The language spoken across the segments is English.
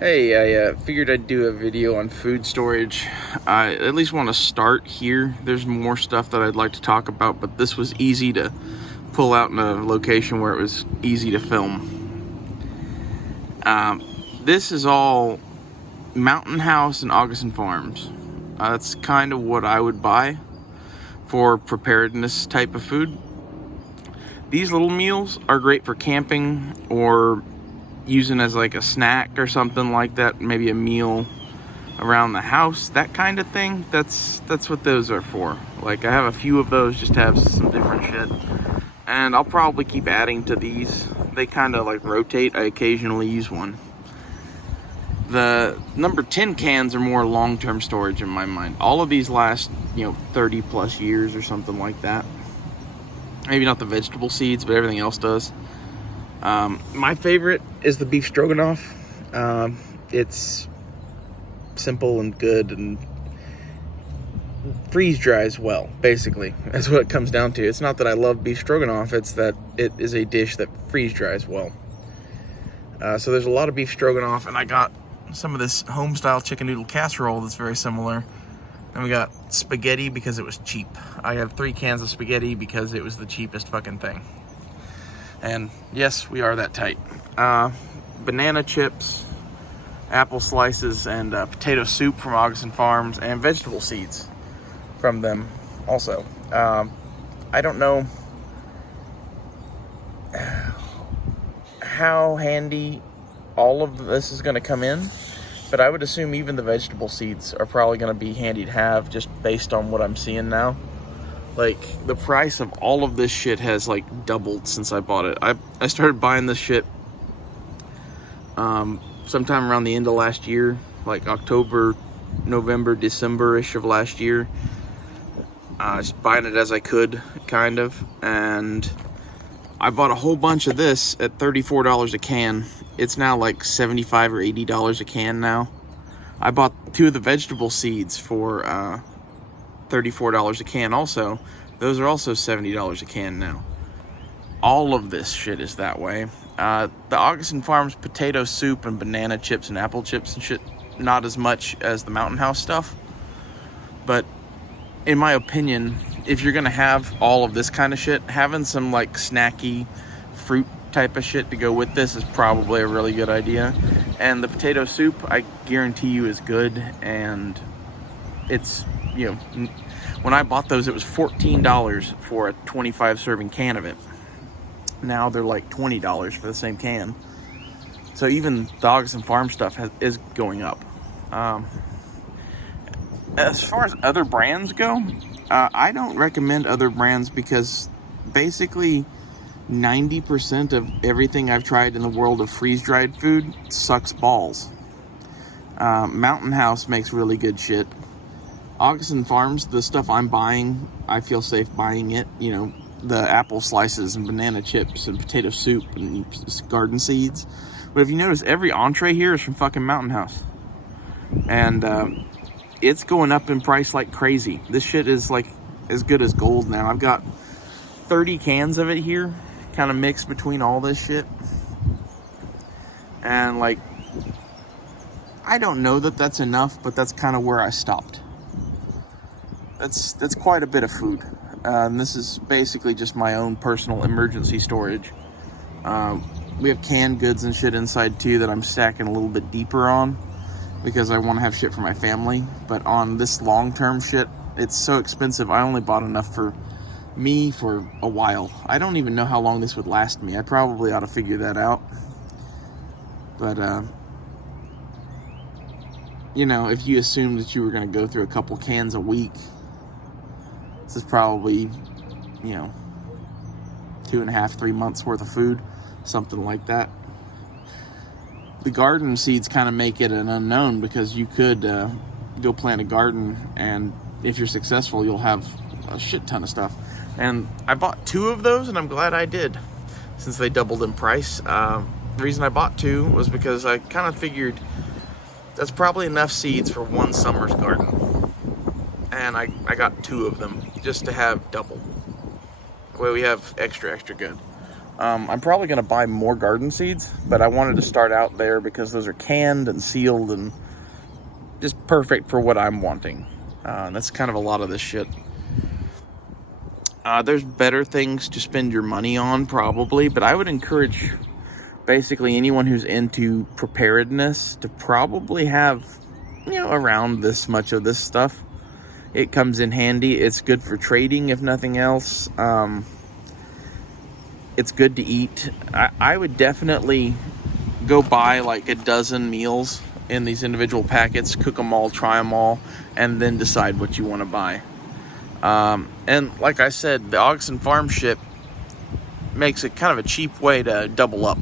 Hey, I figured I'd do a video on food storage. I at least want to start here. There's more stuff that I'd like to talk about, but this was easy to pull out in a location where it was easy to film. This is all Mountain House and Augustin Farms. That's kind of what I would buy for preparedness type of food. These little meals are great for camping or using as like a snack or something like that, maybe a meal around the house, that kind of thing. That's what those are for. Like, I have a few of those just to have some different shit, and I'll probably keep adding to these. They kind of like rotate. I occasionally use one. The number 10 cans are more long-term storage in my mind. All of these last 30 plus years or something like that. Maybe not the vegetable seeds, but everything else does. My favorite is the beef stroganoff. It's simple and good and freeze dries well, basically. That's what it comes down to. It's not that I love beef stroganoff, it's that it is a dish that freeze dries well. So there's a lot of beef stroganoff, and I got some of this home style chicken noodle casserole that's very similar. And we got spaghetti because it was cheap. I have 3 cans of spaghetti because it was the cheapest fucking thing. And yes, we are that tight. Banana chips, apple slices, and potato soup from Augustin Farms, and vegetable seeds from them also. I don't know how handy all of this is going to come in, but I would assume even the vegetable seeds are probably going to be handy to have, just based on what I'm seeing now. Like, the price of all of this shit has like doubled since I bought it. I started buying this shit sometime around the end of last year, like October, November, December-ish of last year. Just buying it as I could, kind of. And I bought a whole bunch of this at $34 a can. It's now like $75 or $80 a can now. I bought 2 of the vegetable seeds for $34 a can also. Those are also $70 a can now. All of this shit is that way. The Augustin Farms potato soup and banana chips and apple chips and shit, not as much as the Mountain House stuff. But in my opinion, if you're gonna have all of this kind of shit, having some like snacky fruit type of shit to go with this is probably a really good idea. And the potato soup, I guarantee you, is good. And it's, when I bought those, it was $14 for a 25 serving can of it. Now they're like $20 for the same can. So even the Augustin Farm stuff is going up. As far as other brands go, I don't recommend other brands because basically 90% of everything I've tried in the world of freeze-dried food sucks balls. Mountain House makes really good shit. Augustin Farms, the stuff I'm buying, I feel safe buying it. The apple slices and banana chips and potato soup and garden seeds. But if you notice, every entree here is from fucking Mountain House. And it's going up in price like crazy. This shit is like as good as gold now. I've got 30 cans of it here, kind of mixed between all this shit. And like, I don't know that that's enough, but that's kind of where I stopped. That's quite a bit of food. And this is basically just my own personal emergency storage. We have canned goods and shit inside too that I'm stacking a little bit deeper on because I want to have shit for my family. But on this long-term shit, it's so expensive. I only bought enough for me for a while. I don't even know how long this would last me. I probably ought to figure that out. But if you assumed that you were going to go through a couple cans a week, this is probably 2.5, 3 months worth of food, something like that. The garden seeds kind of make it an unknown because you could go plant a garden, and if you're successful, you'll have a shit ton of stuff. And I bought 2 of those, and I'm glad I did, since they doubled in price. The reason I bought 2 was because I kind of figured that's probably enough seeds for one summer's garden. And I got 2 of them just to have double. That way we have extra good. I'm probably going to buy more garden seeds, but I wanted to start out there because those are canned and sealed and just perfect for what I'm wanting. That's kind of a lot of this shit. There's better things to spend your money on, probably, but I would encourage basically anyone who's into preparedness to probably have, around this much of this stuff. It comes in handy. It's good for trading, if nothing else. It's good to eat. I would definitely go buy like a dozen meals in these individual packets, cook them all, try them all, and then decide what you want to buy. And like I said, the Oxen Farm ship makes it kind of a cheap way to double up.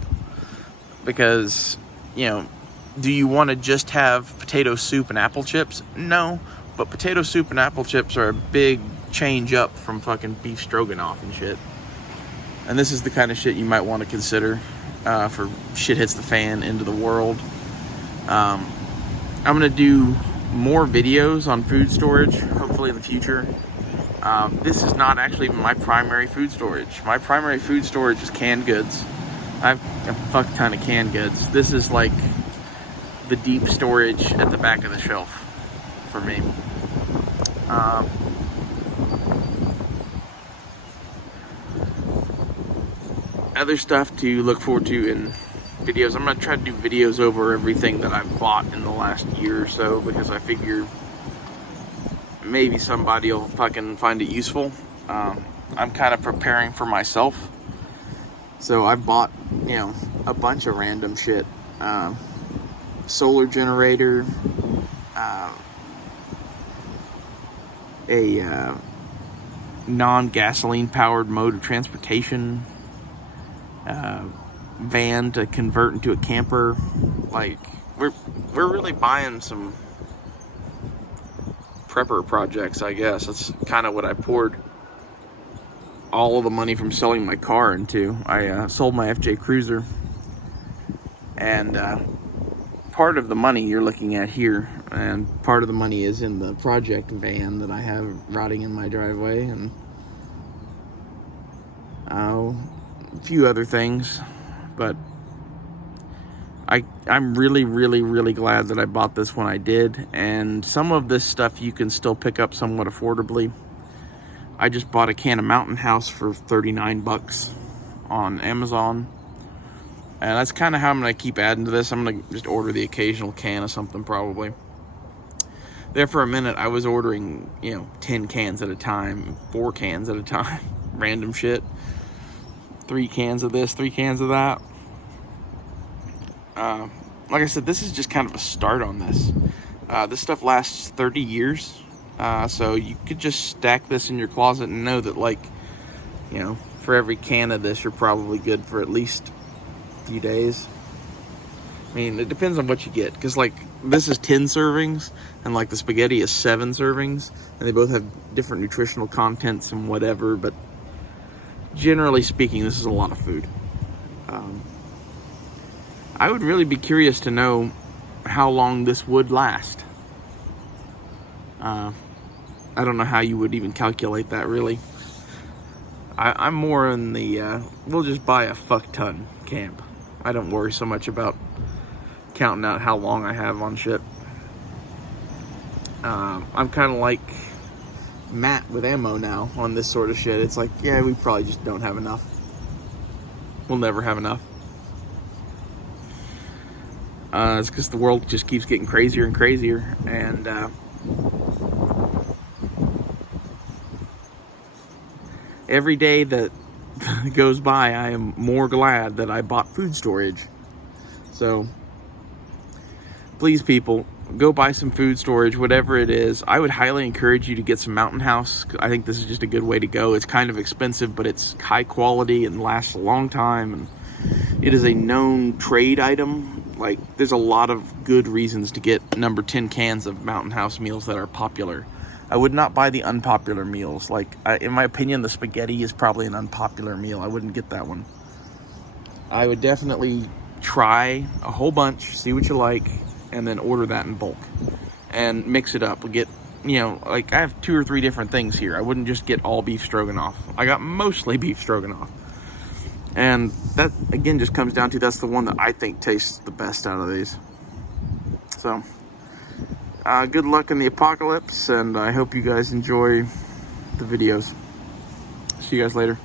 Because, do you want to just have potato soup and apple chips? No, but potato soup and apple chips are a big change up from fucking beef stroganoff and shit. And this is the kind of shit you might want to consider for shit hits the fan into the world. I'm going to do more videos on food storage, hopefully in the future. This is not actually even my primary food storage. My primary food storage is canned goods. I have a fuck ton of canned goods. This is like the deep storage at the back of the shelf for me. Other stuff to look forward to in videos. I'm gonna try to do videos over everything that I've bought in the last year or so, because I figure maybe somebody will fucking find it useful. I'm kind of preparing for myself. So I bought, a bunch of random shit. Solar generator, a non-gasoline powered mode of transportation, van to convert into a camper. Like, we're really buying some prepper projects, I guess. That's kind of what I poured all of the money from selling my car into. I sold my FJ Cruiser, and part of the money you're looking at here, and part of the money is in the project van that I have rotting in my driveway, and a few other things. But I'm really, really, really glad that I bought this when I did, and some of this stuff you can still pick up somewhat affordably. I just bought a can of Mountain House for 39 bucks on Amazon. And that's kind of how I'm going to keep adding to this. I'm going to just order the occasional can of something probably. There for a minute, I was ordering, 10 cans at a time, 4 cans at a time, random shit. 3 cans of this, 3 cans of that. Like I said, this is just kind of a start on this. This stuff lasts 30 years. So you could just stack this in your closet and know that, like, for every can of this, you're probably good for at least a few days. I mean, it depends on what you get, because, like, this is 10 servings, and, like, the spaghetti is 7 servings, and they both have different nutritional contents and whatever, but generally speaking, this is a lot of food. I would really be curious to know how long this would last. I don't know how you would even calculate that, really. I'm more in the, we'll just buy a fuck ton camp. I don't worry so much about counting out how long I have on shit. I'm kind of like Matt with ammo now on this sort of shit. It's like, yeah, we probably just don't have enough. We'll never have enough. It's because the world just keeps getting crazier and crazier, and every day that goes by, I am more glad that I bought food storage. So, please, people, go buy some food storage, whatever it is. I would highly encourage you to get some Mountain House. I think this is just a good way to go. It's kind of expensive, but it's high quality and lasts a long time. And it is a known trade item. Like, there's a lot of good reasons to get number 10 cans of Mountain House meals that are popular. I would not buy the unpopular meals. Like, in my opinion, the spaghetti is probably an unpopular meal. I wouldn't get that one. I would definitely try a whole bunch, see what you like, and then order that in bulk. And mix it up. We'll get, like, I have 2 or 3 different things here. I wouldn't just get all beef stroganoff. I got mostly beef stroganoff. And that, again, just comes down to that's the one that I think tastes the best out of these. So, good luck in the apocalypse, and I hope you guys enjoy the videos. See you guys later.